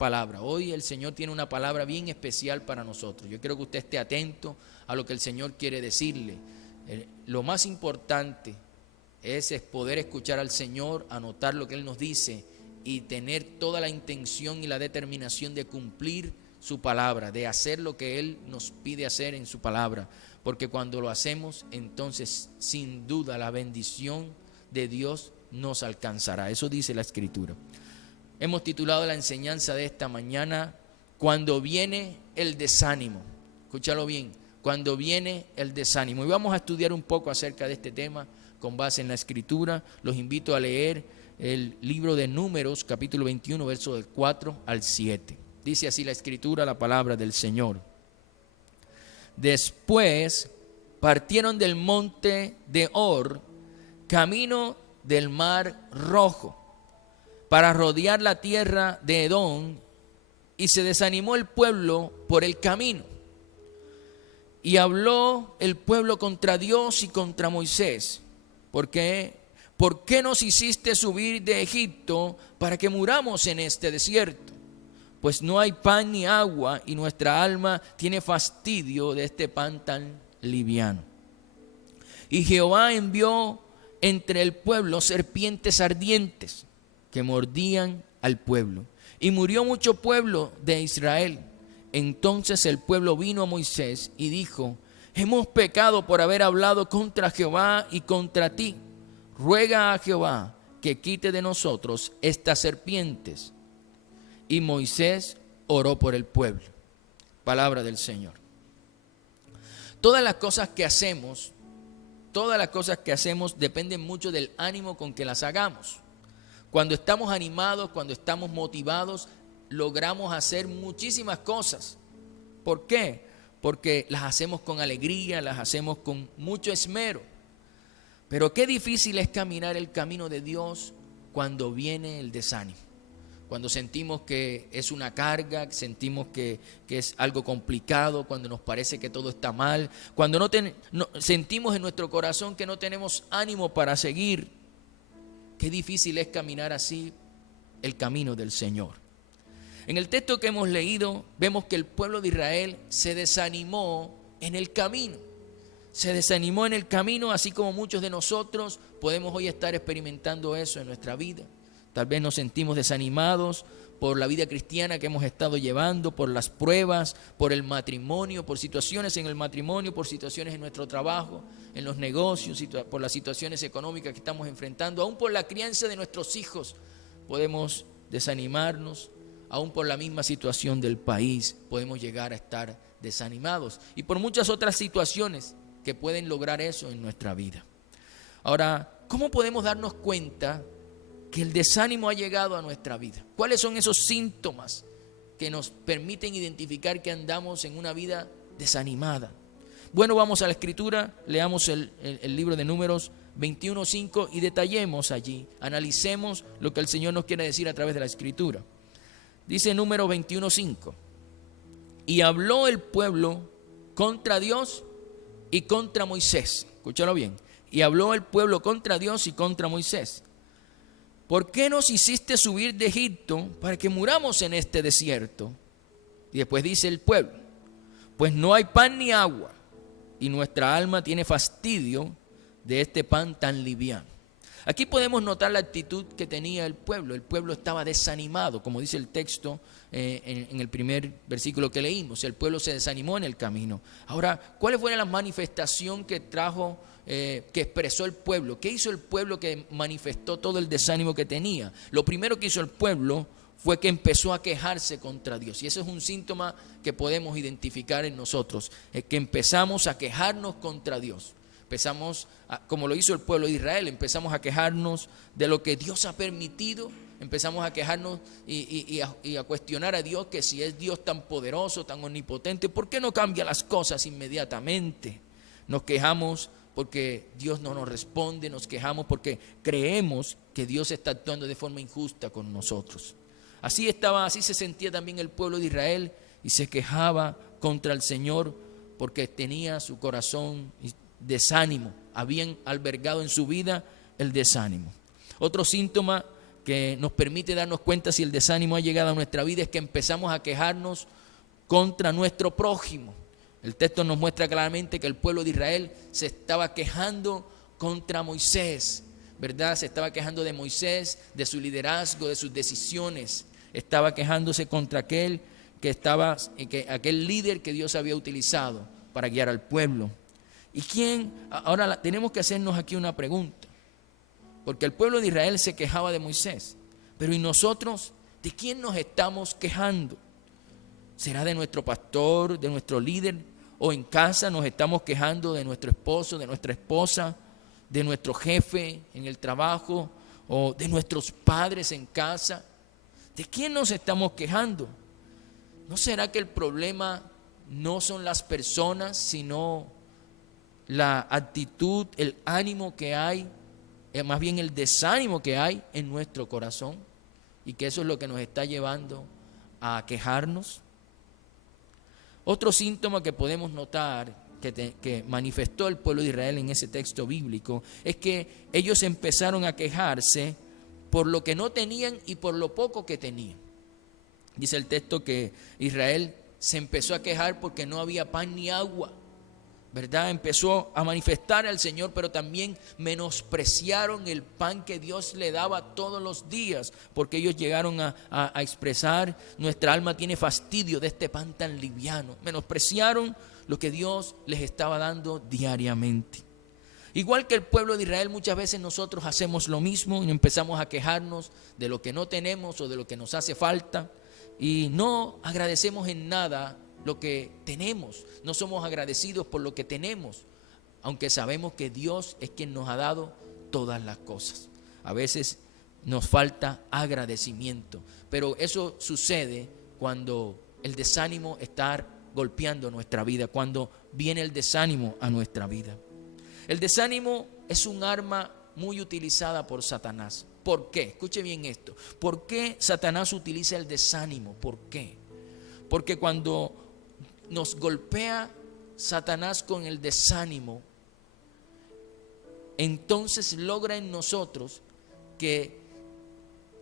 palabra. Hoy el Señor tiene una palabra bien especial para nosotros. Yo quiero que usted esté atento a lo que el Señor quiere decirle. Lo más importante es poder escuchar al Señor, anotar lo que Él nos dice y tener toda la intención y la determinación de cumplir su palabra, de hacer lo que Él nos pide hacer en su palabra. Porque cuando lo hacemos, entonces sin duda la bendición de Dios nos alcanzará. Eso dice la Escritura. Hemos titulado la enseñanza de esta mañana, Cuando viene el desánimo. Escúchalo bien, cuando viene el desánimo. Y vamos a estudiar un poco acerca de este tema con base en la Escritura. Los invito a leer el libro de Números, capítulo 21, versos del 4 al 7. Dice así la Escritura, la palabra del Señor. Después partieron del monte de Hor, camino del mar Rojo, para rodear la tierra de Edom, y se desanimó el pueblo por el camino. Y habló el pueblo contra Dios y contra Moisés, porque ¿por qué nos hiciste subir de Egipto para que muramos en este desierto? Pues no hay pan ni agua, y nuestra alma tiene fastidio de este pan tan liviano. Y Jehová envió entre el pueblo serpientes ardientes que mordían al pueblo, y murió mucho pueblo de Israel. Entonces el pueblo vino a Moisés y dijo: hemos pecado por haber hablado contra Jehová y contra ti. Ruega a Jehová que quite de nosotros estas serpientes. Y Moisés oró por el pueblo. Palabra del Señor. Todas las cosas que hacemos dependen mucho del ánimo con que las hagamos. Cuando estamos animados, cuando estamos motivados, logramos hacer muchísimas cosas. ¿Por qué? Porque las hacemos con alegría, las hacemos con mucho esmero. Pero qué difícil es caminar el camino de Dios cuando viene el desánimo. Cuando sentimos que es una carga, sentimos que es algo complicado, cuando nos parece que todo está mal, cuando sentimos en nuestro corazón que no tenemos ánimo para seguir. Qué difícil es caminar así el camino del Señor. En el texto que hemos leído, vemos que el pueblo de Israel se desanimó en el camino. Se desanimó en el camino, así como muchos de nosotros podemos hoy estar experimentando eso en nuestra vida. Tal vez nos sentimos desanimados por la vida cristiana que hemos estado llevando, por las pruebas, por el matrimonio, por situaciones en el matrimonio, por situaciones en nuestro trabajo, en los negocios, por las situaciones económicas que estamos enfrentando, aún por la crianza de nuestros hijos podemos desanimarnos, aún por la misma situación del país podemos llegar a estar desanimados y por muchas otras situaciones que pueden lograr eso en nuestra vida. Ahora, ¿cómo podemos darnos cuenta que el desánimo ha llegado a nuestra vida? ¿Cuáles son esos síntomas que nos permiten identificar que andamos en una vida desanimada? Bueno, vamos a la Escritura, leamos el libro de Números 21:5 y detallemos allí, analicemos lo que el Señor nos quiere decir a través de la Escritura. Dice Números 21:5: y habló el pueblo contra Dios y contra Moisés. Escúchalo bien. Y habló el pueblo contra Dios y contra Moisés: ¿por qué nos hiciste subir de Egipto para que muramos en este desierto? Y después dice el pueblo: pues no hay pan ni agua, y nuestra alma tiene fastidio de este pan tan liviano. Aquí podemos notar la actitud que tenía el pueblo. El pueblo estaba desanimado, como dice el texto en el primer versículo que leímos. El pueblo se desanimó en el camino. Ahora, ¿cuáles fueron las manifestaciones que expresó el pueblo? ¿Qué hizo el pueblo que manifestó todo el desánimo que tenía? Lo primero que hizo el pueblo fue que empezó a quejarse contra Dios. Y eso es un síntoma que podemos identificar en nosotros, que empezamos a quejarnos contra Dios. Como lo hizo el pueblo de Israel, empezamos a quejarnos de lo que Dios ha permitido, empezamos a quejarnos y a cuestionar a Dios, que si es Dios tan poderoso, tan omnipotente, ¿por qué no cambia las cosas inmediatamente? Nos quejamos porque Dios no nos responde, nos quejamos porque creemos que Dios está actuando de forma injusta con nosotros. Así se sentía también el pueblo de Israel y se quejaba contra el Señor porque tenía su corazón desánimo, habían albergado en su vida el desánimo. Otro síntoma que nos permite darnos cuenta si el desánimo ha llegado a nuestra vida es que empezamos a quejarnos contra nuestro prójimo. El texto nos muestra claramente que el pueblo de Israel se estaba quejando contra Moisés, ¿verdad? Se estaba quejando de Moisés, de su liderazgo, de sus decisiones. Estaba quejándose contra aquel aquel líder que Dios había utilizado para guiar al pueblo. ¿Y quién? Ahora tenemos que hacernos aquí una pregunta, porque el pueblo de Israel se quejaba de Moisés, pero ¿y nosotros de quién nos estamos quejando? ¿Será de nuestro pastor, de nuestro líder? ¿O en casa nos estamos quejando de nuestro esposo, de nuestra esposa, de nuestro jefe en el trabajo, o de nuestros padres en casa? ¿De quién nos estamos quejando? ¿No será que el problema no son las personas, sino la actitud, el ánimo que hay, más bien el desánimo que hay en nuestro corazón? Y que eso es lo que nos está llevando a quejarnos. Otro síntoma que podemos notar que manifestó el pueblo de Israel en ese texto bíblico es que ellos empezaron a quejarse por lo que no tenían y por lo poco que tenían. Dice el texto que Israel se empezó a quejar porque no había pan ni agua, ¿verdad? Empezó a manifestar al Señor, pero también menospreciaron el pan que Dios le daba todos los días, porque ellos llegaron a expresar: nuestra alma tiene fastidio de este pan tan liviano. Menospreciaron lo que Dios les estaba dando diariamente. Igual que el pueblo de Israel, muchas veces nosotros hacemos lo mismo y empezamos a quejarnos de lo que no tenemos o de lo que nos hace falta, y no agradecemos en nada lo que tenemos. No somos agradecidos por lo que tenemos, aunque sabemos que Dios es quien nos ha dado todas las cosas. A veces nos falta agradecimiento, pero eso sucede cuando el desánimo está golpeando nuestra vida, cuando viene el desánimo a nuestra vida. El desánimo es un arma muy utilizada por Satanás. ¿Por qué? Escuche bien esto. ¿Por qué Satanás utiliza el desánimo? ¿Por qué? Porque cuando nos golpea Satanás con el desánimo, entonces logra en nosotros que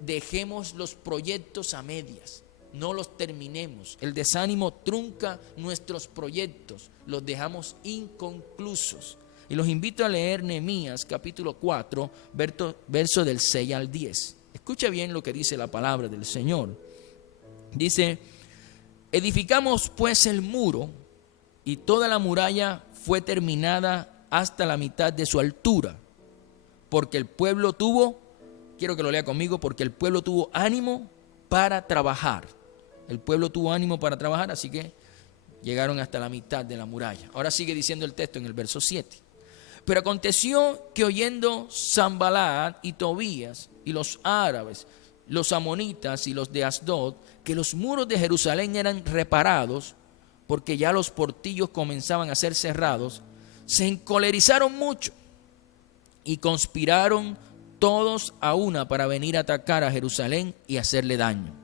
dejemos los proyectos a medias, no los terminemos. El desánimo trunca nuestros proyectos, los dejamos inconclusos. Y los invito a leer Nehemías capítulo 4, verso del 6 al 10. Escucha bien lo que dice la palabra del Señor. Dice: edificamos pues el muro, y toda la muralla fue terminada hasta la mitad de su altura, porque el pueblo tuvo, quiero que lo lea conmigo, porque el pueblo tuvo ánimo para trabajar. El pueblo tuvo ánimo para trabajar, así que llegaron hasta la mitad de la muralla. Ahora sigue diciendo el texto en el verso 7. Pero aconteció que oyendo Sanballat y Tobías y los árabes, los amonitas y los de Asdod, que los muros de Jerusalén eran reparados, porque ya los portillos comenzaban a ser cerrados, se encolerizaron mucho y conspiraron todos a una para venir a atacar a Jerusalén y hacerle daño.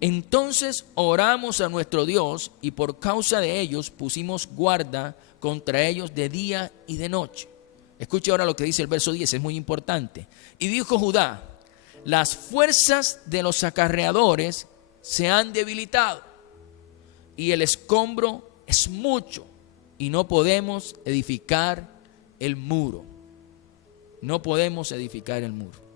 Entonces oramos a nuestro Dios, y por causa de ellos pusimos guarda contra ellos de día y de noche. Escuche ahora lo que dice el verso 10, es muy importante. Y dijo Judá: las fuerzas de los acarreadores se han debilitado, y el escombro es mucho, y no podemos edificar el muro. No podemos edificar el muro.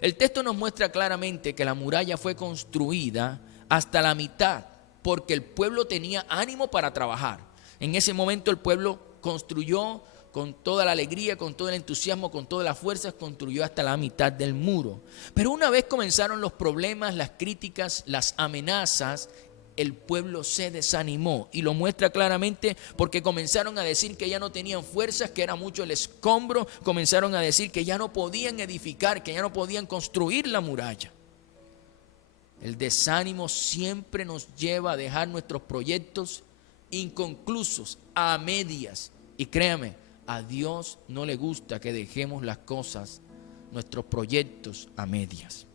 El texto nos muestra claramente que la muralla fue construida hasta la mitad, porque el pueblo tenía ánimo para trabajar. En ese momento el pueblo construyó con toda la alegría, con todo el entusiasmo, con todas las fuerzas, construyó hasta la mitad del muro. Pero una vez comenzaron los problemas, las críticas, las amenazas, el pueblo se desanimó, y lo muestra claramente porque comenzaron a decir que ya no tenían fuerzas, que era mucho el escombro, comenzaron a decir que ya no podían edificar, que ya no podían construir la muralla. El desánimo siempre nos lleva a dejar nuestros proyectos inconclusos, a medias, y créame, a Dios no le gusta que dejemos las cosas, nuestros proyectos, a medias.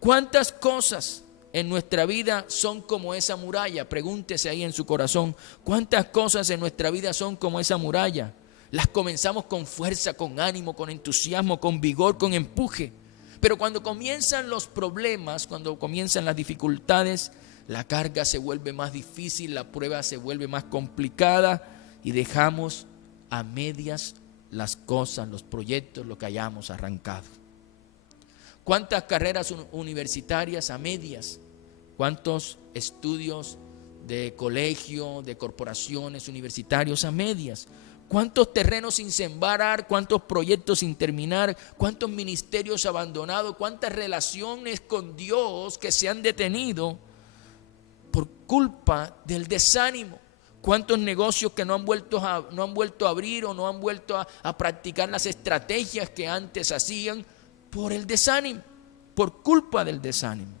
¿Cuántas cosas en nuestra vida son como esa muralla? Pregúntese ahí en su corazón, ¿cuántas cosas en nuestra vida son como esa muralla? Las comenzamos con fuerza, con ánimo, con entusiasmo, con vigor, con empuje, Pero cuando comienzan los problemas, cuando comienzan las dificultades, la carga se vuelve más difícil, la prueba se vuelve más complicada y dejamos a medias las cosas, los proyectos, lo que hayamos arrancado. ¿Cuántas carreras universitarias a medias? ¿Cuántos estudios de colegio, de corporaciones, universitarios a medias? ¿Cuántos terrenos sin sembrar? ¿Cuántos proyectos sin terminar? ¿Cuántos ministerios abandonados? ¿Cuántas relaciones con Dios que se han detenido por culpa del desánimo? ¿Cuántos negocios que no han vuelto a abrir o no han vuelto a practicar las estrategias que antes hacían por el desánimo, por culpa del desánimo?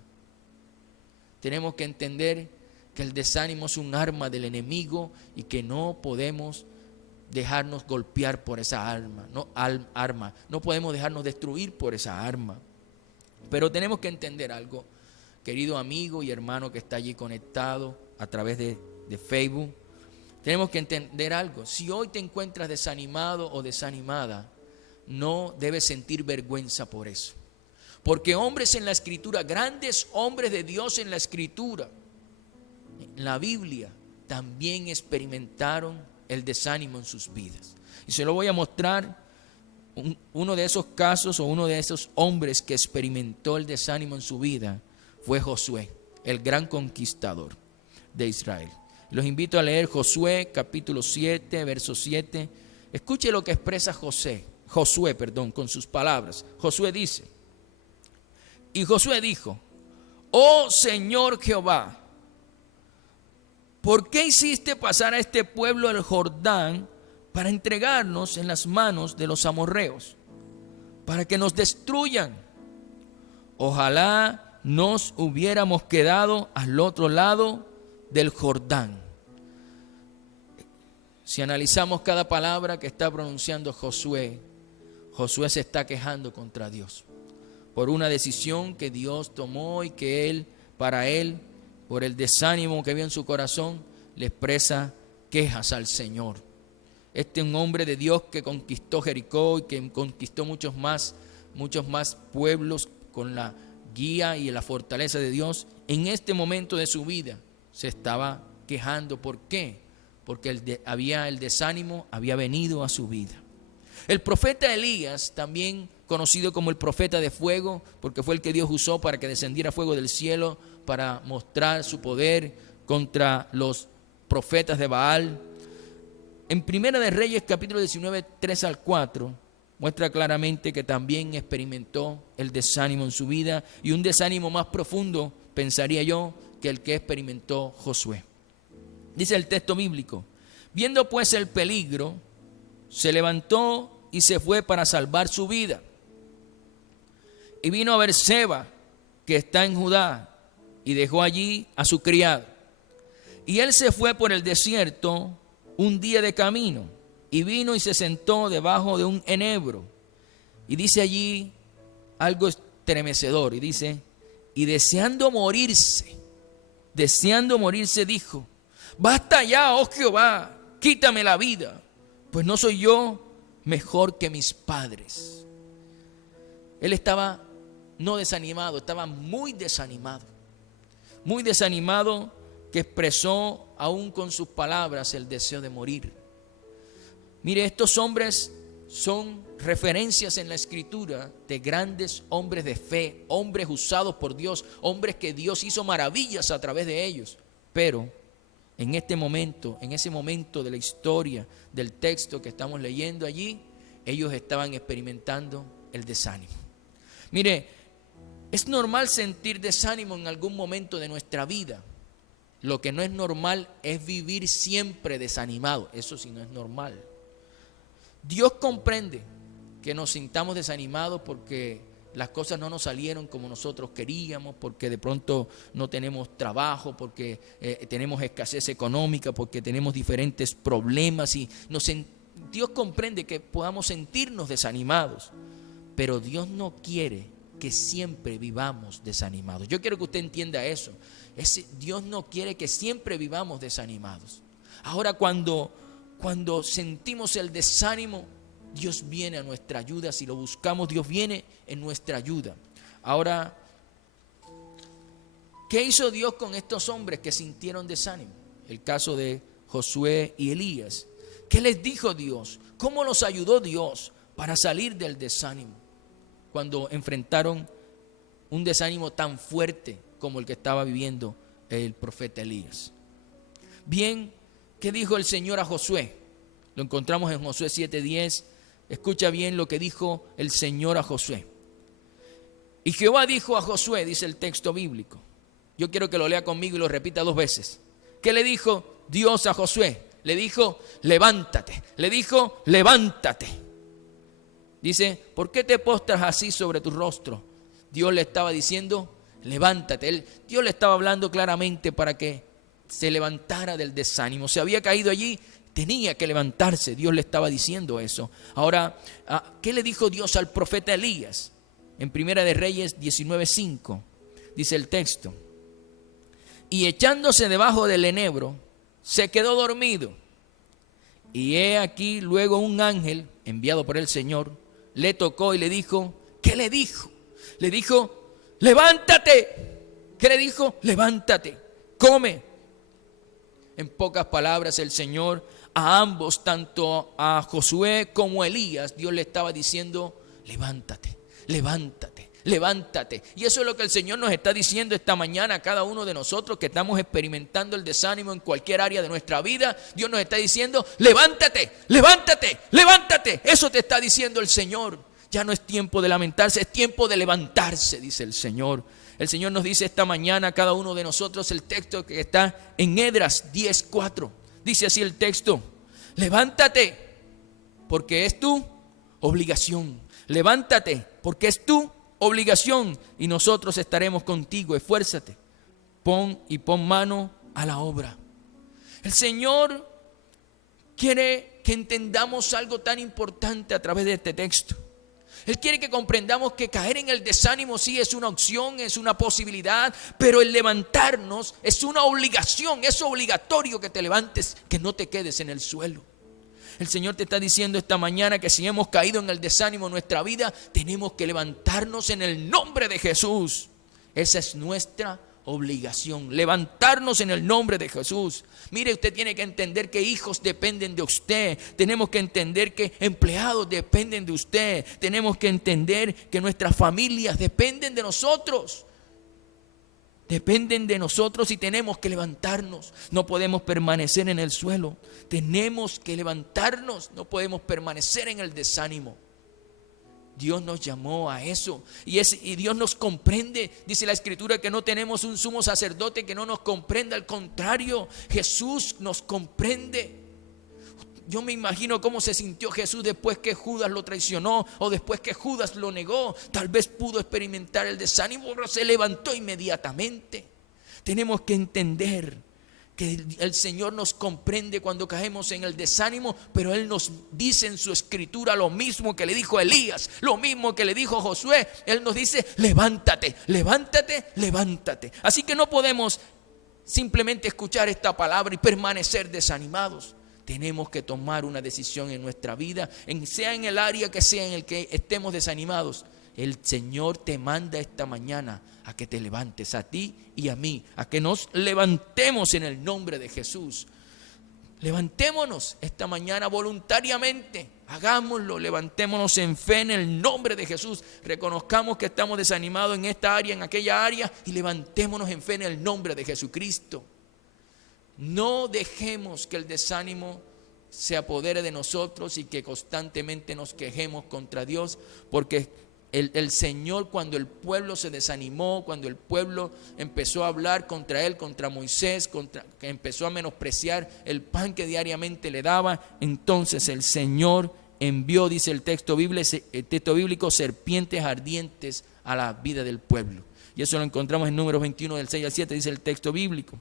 Tenemos que entender que el desánimo es un arma del enemigo y que no podemos dejarnos golpear por esa arma, no podemos dejarnos destruir por esa arma. Pero tenemos que entender algo, querido amigo y hermano que está allí conectado a través de Facebook. Tenemos que entender algo. Si hoy te encuentras desanimado o desanimada, no debes sentir vergüenza por eso. Porque hombres en la Escritura, grandes hombres de Dios en la Escritura, en la Biblia, también experimentaron el desánimo en sus vidas. Y se lo voy a mostrar. Uno de esos casos o uno de esos hombres que experimentó el desánimo en su vida fue Josué, el gran conquistador de Israel. Los invito a leer Josué capítulo 7, verso 7. Escuche lo que expresa Josué, con sus palabras. Josué dice: y Josué dijo: oh Señor Jehová, ¿por qué hiciste pasar a este pueblo el Jordán para entregarnos en las manos de los amorreos, para que nos destruyan? Ojalá nos hubiéramos quedado al otro lado del Jordán. Si analizamos cada palabra que está pronunciando Josué, Josué se está quejando contra Dios por una decisión que Dios tomó y que para él, por el desánimo que había en su corazón, le expresa quejas al Señor. Este es un hombre de Dios que conquistó Jericó y que conquistó muchos más pueblos con la guía y la fortaleza de Dios. En este momento de su vida se estaba quejando. ¿Por qué? Porque el desánimo había venido a su vida. El profeta Elías, también conocido como el profeta de fuego, porque fue el que Dios usó para que descendiera fuego del cielo para mostrar su poder contra los profetas de Baal. En Primera de Reyes capítulo 19, 3 al 4, muestra claramente que también experimentó el desánimo en su vida, y un desánimo más profundo, pensaría yo, que el que experimentó Josué. Dice el texto bíblico: viendo pues el peligro, se levantó y se fue para salvar su vida. Y vino a Berseba, que está en Judá, y dejó allí a su criado. Y él se fue por el desierto un día de camino, y vino y se sentó debajo de un enebro. Y dice allí algo estremecedor, y dice: y deseando morirse, dijo: basta ya, oh Jehová, quítame la vida, pues no soy yo mejor que mis padres. Él estaba no desanimado, estaba muy desanimado, que expresó aún con sus palabras el deseo de morir. Mire, estos hombres son referencias en la Escritura de grandes hombres de fe, hombres usados por Dios, hombres que Dios hizo maravillas a través de ellos. Pero en ese momento de la historia del texto que estamos leyendo allí, ellos estaban experimentando el desánimo. Mire, es normal sentir desánimo en algún momento de nuestra vida. Lo que no es normal es vivir siempre desanimado. Eso sí no es normal. Dios comprende que nos sintamos desanimados porque las cosas no nos salieron como nosotros queríamos, porque de pronto no tenemos trabajo, porque tenemos escasez económica, porque tenemos diferentes problemas, y Dios comprende que podamos sentirnos desanimados, pero Dios no quiere que siempre vivamos desanimados. Yo quiero que usted entienda eso. Dios no quiere que siempre vivamos desanimados. Ahora, cuando sentimos el desánimo, Dios viene a nuestra ayuda. Si lo buscamos, Dios viene en nuestra ayuda. Ahora, ¿qué hizo Dios con estos hombres que sintieron desánimo? El caso de Josué y Elías. ¿Qué les dijo Dios? ¿Cómo los ayudó Dios para salir del desánimo cuando enfrentaron un desánimo tan fuerte como el que estaba viviendo el profeta Elías? Bien, ¿qué dijo el Señor a Josué? Lo encontramos en Josué 7:10. Escucha bien lo que dijo el Señor a Josué. Y Jehová dijo a Josué, dice el texto bíblico. Yo quiero que lo lea conmigo y lo repita 2 veces. ¿Qué le dijo Dios a Josué? Le dijo, levántate. Le dijo, levántate. Dice, ¿por qué te postras así sobre tu rostro? Dios le estaba diciendo, levántate. Dios le estaba hablando claramente para que se levantara del desánimo. Se había caído allí, tenía que levantarse. Dios le estaba diciendo eso. Ahora, ¿qué le dijo Dios al profeta Elías? En Primera de Reyes 19:5 dice el texto. Y echándose debajo del enebro, se quedó dormido. Y he aquí luego un ángel enviado por el Señor le tocó y le dijo, ¿qué le dijo? Le dijo, levántate. ¿Qué le dijo? Levántate, come. En pocas palabras, el Señor a ambos, tanto a Josué como a Elías, Dios le estaba diciendo, levántate, levántate, levántate. Y eso es lo que el Señor nos está diciendo esta mañana a cada uno de nosotros que estamos experimentando el desánimo en cualquier área de nuestra vida. Dios nos está diciendo, levántate, levántate, levántate. Eso te está diciendo el Señor. Ya no es tiempo de lamentarse, es tiempo de levantarse, dice el Señor. El Señor nos dice esta mañana a cada uno de nosotros el texto que está en Esdras 10:4. Dice así el texto, levántate porque es tu obligación. Levántate porque es tu obligación y nosotros estaremos contigo. Esfuérzate, pon mano a la obra. El Señor quiere que entendamos algo tan importante a través de este texto. Él quiere que comprendamos que caer en el desánimo sí es una opción, es una posibilidad, pero el levantarnos es una obligación, es obligatorio que te levantes, que no te quedes en el suelo. El Señor te está diciendo esta mañana que si hemos caído en el desánimo en nuestra vida, tenemos que levantarnos en el nombre de Jesús. Esa es nuestra obligación, levantarnos en el nombre de Jesús. Mire, usted tiene que entender que hijos dependen de usted. Tenemos que entender que empleados dependen de usted. Tenemos que entender que nuestras familias dependen de nosotros. Dependen de nosotros y tenemos que levantarnos. No podemos permanecer en el suelo. Tenemos que levantarnos. No podemos permanecer en el desánimo. Dios nos llamó a eso y Dios nos comprende. Dice la Escritura que no tenemos un sumo sacerdote que no nos comprenda. Al contrario, Jesús nos comprende. Yo me imagino cómo se sintió Jesús después que Judas lo traicionó o después que Judas lo negó. Tal vez pudo experimentar el desánimo, pero se levantó inmediatamente. Tenemos que entender que el Señor nos comprende cuando caemos en el desánimo, pero Él nos dice en su Escritura lo mismo que le dijo a Elías, lo mismo que le dijo a Josué. Él nos dice, levántate, levántate, levántate. Así que no podemos simplemente escuchar esta palabra y permanecer desanimados. Tenemos que tomar una decisión en nuestra vida, sea en el área que sea en el que estemos desanimados. El Señor te manda esta mañana a que te levantes, a ti y a mí, a que nos levantemos en el nombre de Jesús. Levantémonos esta mañana voluntariamente, hagámoslo, levantémonos en fe en el nombre de Jesús. Reconozcamos que estamos desanimados en esta área, en aquella área, y levantémonos en fe en el nombre de Jesucristo. No dejemos que el desánimo se apodere de nosotros y que constantemente nos quejemos contra Dios, porque el Señor, cuando el pueblo se desanimó, cuando el pueblo empezó a hablar contra él, contra Moisés, que empezó a menospreciar el pan que diariamente le daba, entonces el Señor envió, dice el texto bíblico, serpientes ardientes a la vida del pueblo. Y eso lo encontramos en Números 21 del 6 al 7, dice el texto bíblico.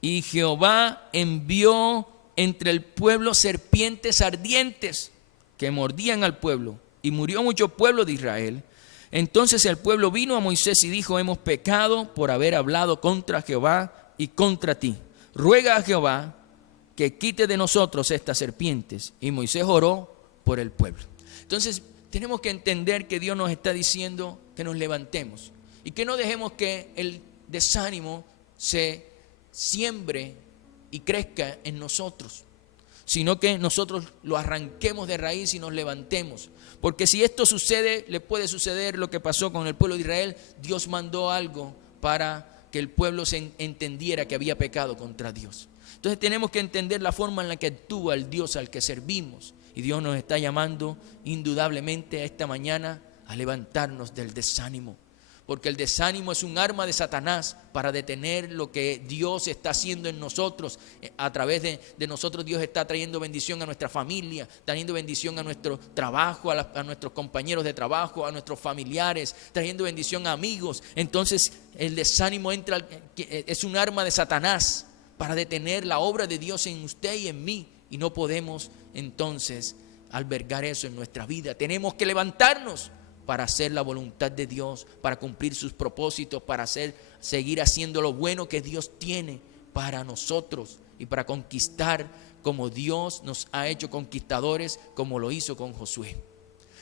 Y Jehová envió entre el pueblo serpientes ardientes que mordían al pueblo, y murió mucho pueblo de Israel. Entonces el pueblo vino a Moisés y dijo, hemos pecado por haber hablado contra Jehová y contra ti. Ruega a Jehová que quite de nosotros estas serpientes. Y Moisés oró por el pueblo. Entonces tenemos que entender que Dios nos está diciendo que nos levantemos y que no dejemos que el desánimo se siembre y crezca en nosotros, sino que nosotros lo arranquemos de raíz y nos levantemos. Porque si esto sucede, le puede suceder lo que pasó con el pueblo de Israel. Dios mandó algo para que el pueblo se entendiera que había pecado contra Dios. Entonces tenemos que entender la forma en la que actúa el Dios al que servimos. Y Dios nos está llamando indudablemente esta mañana a levantarnos del desánimo. Porque el desánimo es un arma de Satanás para detener lo que Dios está haciendo en nosotros. A través de nosotros Dios está trayendo bendición a nuestra familia, trayendo bendición a nuestro trabajo, a nuestros compañeros de trabajo, a nuestros familiares, trayendo bendición a amigos. Entonces el desánimo es un arma de Satanás para detener la obra de Dios en usted y en mí. Y no podemos entonces albergar eso en nuestra vida. Tenemos que levantarnos para hacer la voluntad de Dios, para cumplir sus propósitos, para seguir haciendo lo bueno que Dios tiene para nosotros y para conquistar como Dios nos ha hecho conquistadores, como lo hizo con Josué.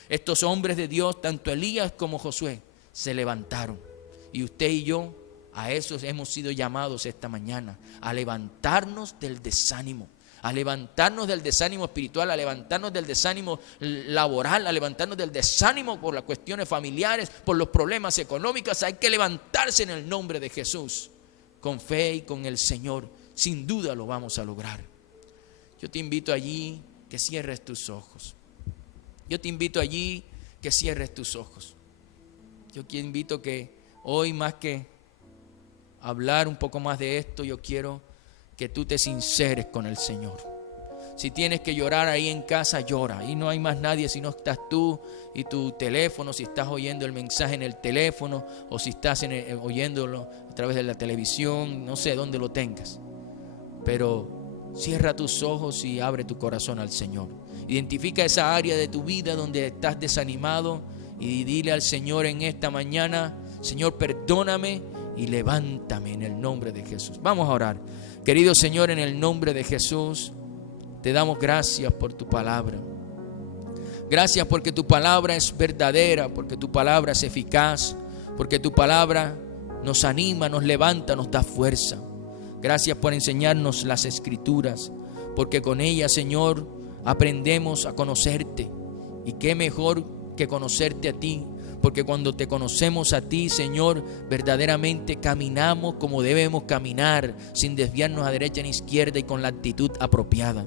Estos hombres de Dios, tanto Elías como Josué, se levantaron. Y usted y yo, a eso hemos sido llamados esta mañana, a levantarnos del desánimo. A levantarnos del desánimo espiritual, a levantarnos del desánimo laboral, a levantarnos del desánimo por las cuestiones familiares, por los problemas económicos. Hay que levantarse en el nombre de Jesús, con fe y con el Señor. Sin duda lo vamos a lograr. Yo te invito allí que cierres tus ojos. Yo te invito allí que cierres tus ojos. Yo te invito que hoy, más que hablar un poco más de esto, yo quiero que tú te sinceres con el Señor. Si tienes que llorar ahí en casa, llora. Ahí no hay más nadie, si no estás tú y tu teléfono, si estás oyendo el mensaje en el teléfono o si estás oyéndolo a través de la televisión, no sé dónde lo tengas. Pero cierra tus ojos y abre tu corazón al Señor. Identifica esa área de tu vida donde estás desanimado y dile al Señor en esta mañana: Señor, perdóname y levántame en el nombre de Jesús. Vamos a orar. Querido Señor, en el nombre de Jesús, te damos gracias por tu palabra. Gracias porque tu palabra es verdadera, porque tu palabra es eficaz, porque tu palabra nos anima, nos levanta, nos da fuerza. Gracias por enseñarnos las Escrituras, porque con ellas, Señor, aprendemos a conocerte. Y qué mejor que conocerte a ti, porque cuando te conocemos a ti, Señor, verdaderamente caminamos como debemos caminar, sin desviarnos a derecha ni izquierda y con la actitud apropiada.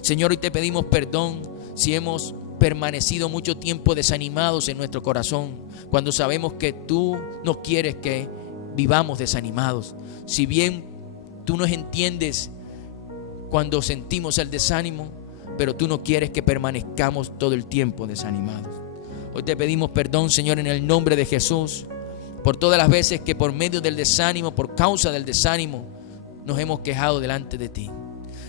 Señor, hoy te pedimos perdón si hemos permanecido mucho tiempo desanimados en nuestro corazón, cuando sabemos que tú no quieres que vivamos desanimados. Si bien tú nos entiendes cuando sentimos el desánimo, pero tú no quieres que permanezcamos todo el tiempo desanimados. Hoy te pedimos perdón, Señor, en el nombre de Jesús, por todas las veces que por medio del desánimo, por causa del desánimo, nos hemos quejado delante de ti.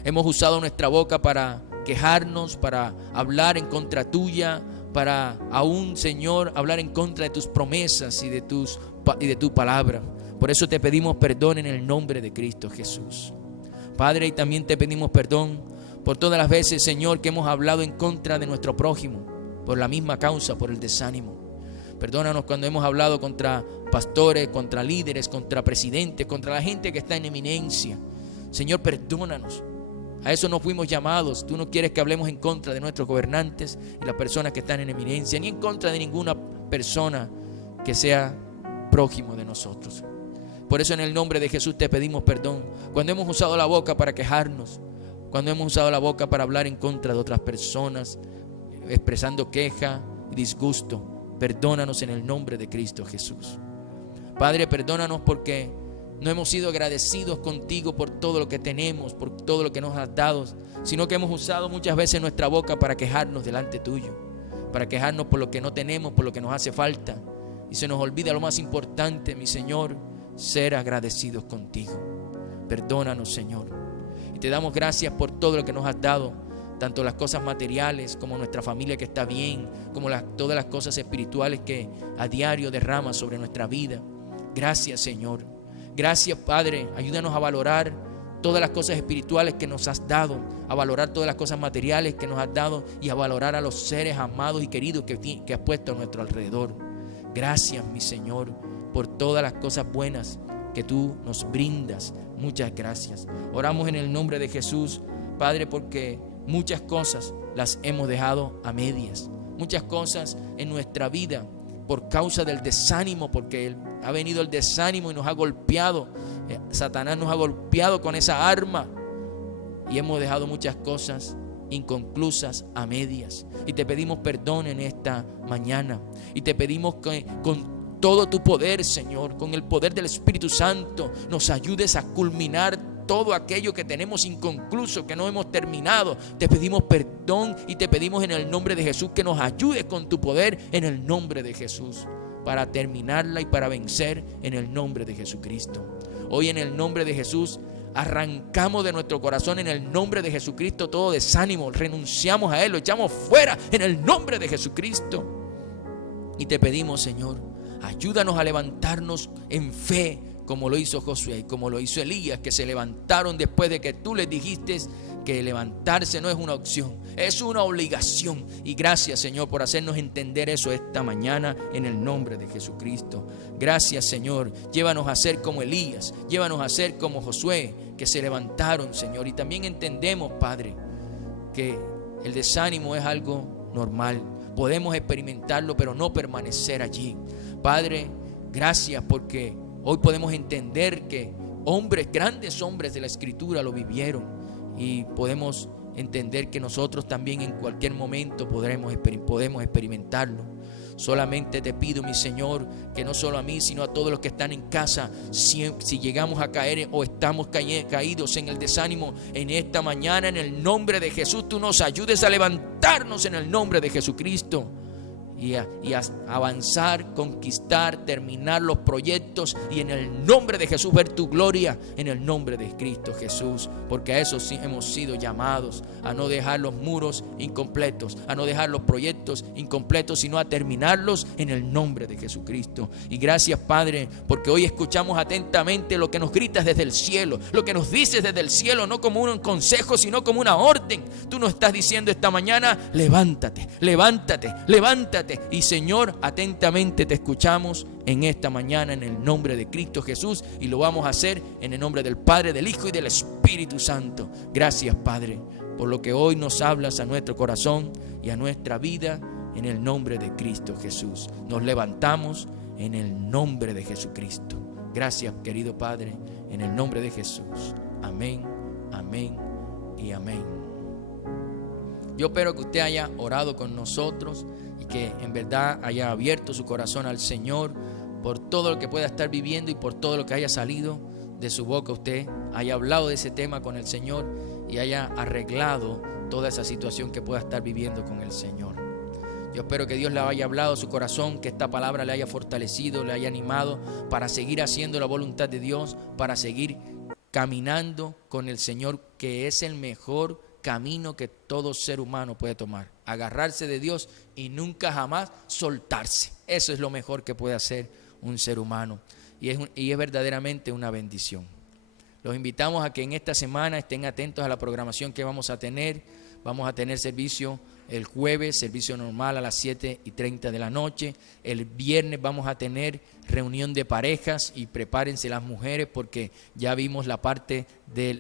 Hemos usado nuestra boca para quejarnos, para hablar en contra tuya, para aún, Señor, hablar en contra de tus promesas y de tu palabra. Por eso te pedimos perdón en el nombre de Cristo Jesús. Padre, y también te pedimos perdón por todas las veces, Señor, que hemos hablado en contra de nuestro prójimo, por la misma causa, por el desánimo. Perdónanos cuando hemos hablado contra pastores, contra líderes, contra presidentes, contra la gente que está en eminencia. Señor, perdónanos. A eso no fuimos llamados. Tú no quieres que hablemos en contra de nuestros gobernantes y las personas que están en eminencia, ni en contra de ninguna persona que sea prójimo de nosotros. Por eso en el nombre de Jesús te pedimos perdón. Cuando hemos usado la boca para quejarnos, cuando hemos usado la boca para hablar en contra de otras personas, expresando queja y disgusto, perdónanos en el nombre de Cristo Jesús. Padre, perdónanos porque no hemos sido agradecidos contigo por todo lo que tenemos, por todo lo que nos has dado, sino que hemos usado muchas veces nuestra boca para quejarnos delante tuyo, para quejarnos por lo que no tenemos, por lo que nos hace falta, y se nos olvida lo más importante, mi Señor, ser agradecidos contigo. Perdónanos, Señor, y te damos gracias por todo lo que nos has dado, tanto las cosas materiales como nuestra familia que está bien, como todas las cosas espirituales que a diario derramas sobre nuestra vida. Gracias, Señor. Gracias, Padre. Ayúdanos a valorar todas las cosas espirituales que nos has dado, a valorar todas las cosas materiales que nos has dado y a valorar a los seres amados y queridos que has puesto a nuestro alrededor. Gracias, mi Señor, por todas las cosas buenas que tú nos brindas. Muchas gracias. Oramos en el nombre de Jesús, Padre, porque muchas cosas las hemos dejado a medias. Muchas cosas en nuestra vida por causa del desánimo, porque ha venido el desánimo y nos ha golpeado. Satanás nos ha golpeado con esa arma y hemos dejado muchas cosas inconclusas, a medias. Y te pedimos perdón en esta mañana y te pedimos que con todo tu poder, Señor, con el poder del Espíritu Santo, nos ayudes a culminar todo aquello que tenemos inconcluso, que no hemos terminado. Te pedimos perdón y te pedimos en el nombre de Jesús que nos ayudes con tu poder en el nombre de Jesús, para terminarla y para vencer en el nombre de Jesucristo. Hoy en el nombre de Jesús arrancamos de nuestro corazón en el nombre de Jesucristo todo desánimo, renunciamos a él, lo echamos fuera en el nombre de Jesucristo. Y te pedimos, Señor, ayúdanos a levantarnos en fe, como lo hizo Josué y como lo hizo Elías, que se levantaron después de que tú les dijiste que levantarse no es una opción, es una obligación. Y gracias, Señor, por hacernos entender eso esta mañana en el nombre de Jesucristo. Gracias, Señor. Llévanos a ser como Elías, llévanos a ser como Josué, que se levantaron, Señor. Y también entendemos, Padre, que el desánimo es algo normal. Podemos experimentarlo, pero no permanecer allí. Padre, gracias porque hoy podemos entender que grandes hombres de la Escritura lo vivieron. Y podemos entender que nosotros también en cualquier momento podemos experimentarlo. Solamente te pido, mi Señor, que no solo a mí, sino a todos los que están en casa, si llegamos a caer o estamos caídos en el desánimo en esta mañana, en el nombre de Jesús, tú nos ayudes a levantarnos en el nombre de Jesucristo. Y a avanzar, conquistar, terminar los proyectos y en el nombre de Jesús ver tu gloria en el nombre de Cristo Jesús, porque a eso sí hemos sido llamados, a no dejar los muros incompletos, a no dejar los proyectos incompletos, sino a terminarlos en el nombre de Jesucristo. Y gracias, Padre, porque hoy escuchamos atentamente lo que nos gritas desde el cielo, lo que nos dices desde el cielo, no como un consejo, sino como una orden. Tú nos estás diciendo esta mañana: levántate, levántate, levántate. Y Señor, atentamente te escuchamos en esta mañana en el nombre de Cristo Jesús, y lo vamos a hacer en el nombre del Padre, del Hijo y del Espíritu Santo. Gracias, Padre, por lo que hoy nos hablas a nuestro corazón y a nuestra vida en el nombre de Cristo Jesús. Nos levantamos en el nombre de Jesucristo. Gracias, querido Padre, en el nombre de Jesús. Amén, amén y amén. Yo espero que usted haya orado con nosotros y que en verdad haya abierto su corazón al Señor por todo lo que pueda estar viviendo y por todo lo que haya salido de su boca. Usted haya hablado de ese tema con el Señor y haya arreglado toda esa situación que pueda estar viviendo con el Señor. Yo espero que Dios le haya hablado a su corazón, que esta palabra le haya fortalecido, le haya animado para seguir haciendo la voluntad de Dios, para seguir caminando con el Señor, que es el mejor camino que todo ser humano puede tomar: agarrarse de Dios y nunca jamás soltarse. Eso es lo mejor que puede hacer un ser humano, y es verdaderamente una bendición. Los invitamos a que en esta semana estén atentos a la programación que vamos a tener. Vamos a tener servicio el jueves, servicio normal a las 7:30 de la noche. El viernes vamos a tener reunión de parejas, y prepárense las mujeres porque ya vimos la parte de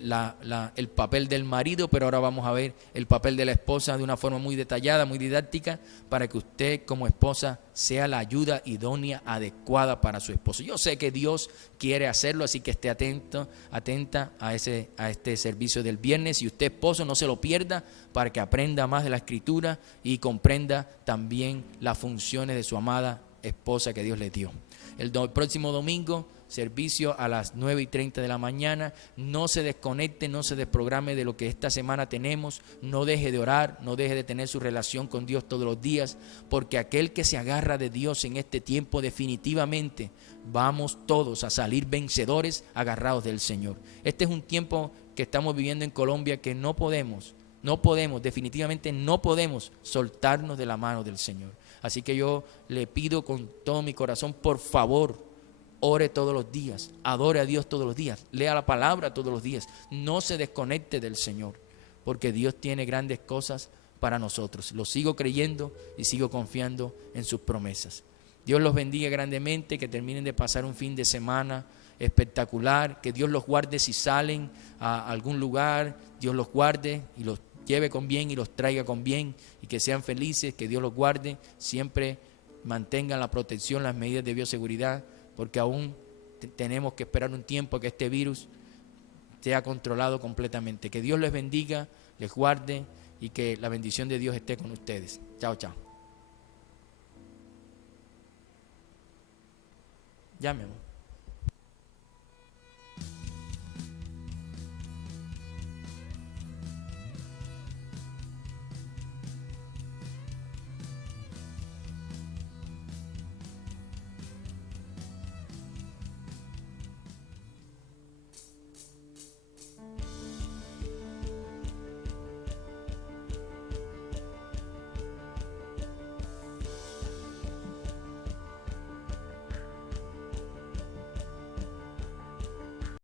el papel del marido, pero ahora vamos a ver el papel de la esposa de una forma muy detallada, muy didáctica, para que usted como esposa sea la ayuda idónea, adecuada para su esposo. Yo sé que Dios quiere hacerlo, así que esté atenta a este servicio del viernes. Y usted, esposo, no se lo pierda, para que aprenda más de la Escritura y comprenda también las funciones de su amada esposa que Dios le dio. El próximo domingo, servicio a las 9:30 de la mañana. No se desconecte, no se desprograme de lo que esta semana tenemos. No deje de orar, no deje de tener su relación con Dios todos los días, porque aquel que se agarra de Dios en este tiempo, definitivamente vamos todos a salir vencedores agarrados del Señor. Este es un tiempo que estamos viviendo en Colombia que no podemos, definitivamente no podemos soltarnos de la mano del Señor. Así que yo le pido con todo mi corazón, por favor, ore todos los días, adore a Dios todos los días, lea la palabra todos los días, no se desconecte del Señor, porque Dios tiene grandes cosas para nosotros. Lo sigo creyendo y sigo confiando en sus promesas. Dios los bendiga grandemente, que terminen de pasar un fin de semana espectacular, que Dios los guarde si salen a algún lugar, Dios los guarde y los lleve con bien y los traiga con bien, y que sean felices, que Dios los guarde, siempre mantengan la protección, las medidas de bioseguridad, porque aún tenemos que esperar un tiempo que este virus sea controlado completamente. Que Dios les bendiga, les guarde y que la bendición de Dios esté con ustedes. Chao, chao. Ya, mi amor.